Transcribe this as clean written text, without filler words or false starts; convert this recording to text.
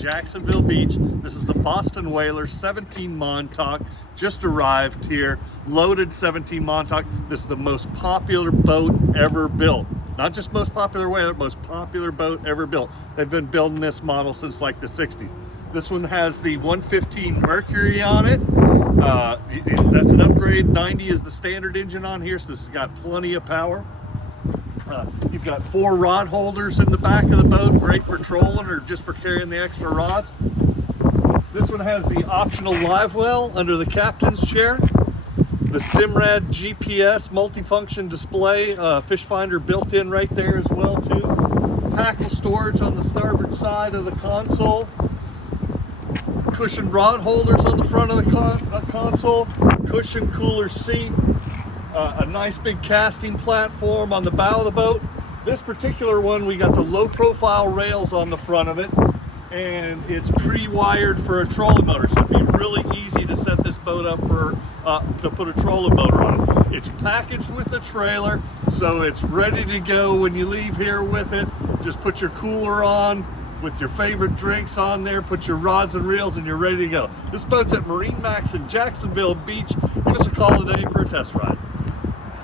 Jacksonville Beach. This is the Boston Whaler 17 Montauk, just arrived here, loaded 17 Montauk. This is the most popular boat ever built. Not just most popular whaler, most popular boat ever built. They've been building this model since like the 60s. This one has the 115 Mercury on it. That's an upgrade. 90 is the standard engine on here, so this has got plenty of power. You've got 4 rod holders in the back of the boat, great for trolling or just for carrying the extra rods. This one has the optional livewell under the captain's chair. The Simrad GPS multifunction display, fish finder built in right there as well too. Tackle storage on the starboard side of the console. Cushion rod holders on the front of the console. Cushion cooler seat. A nice big casting platform on the bow of the boat. This particular one, we got the low profile rails on the front of it, and it's pre-wired for a trolling motor, so it'd be really easy to set this boat up for to put a trolling motor on it. It's packaged with a trailer, so it's ready to go when you leave here with it. Just put your cooler on with your favorite drinks on there, put your rods and reels, and you're ready to go. This boat's at MarineMax in Jacksonville Beach. Give us a call today for a test ride.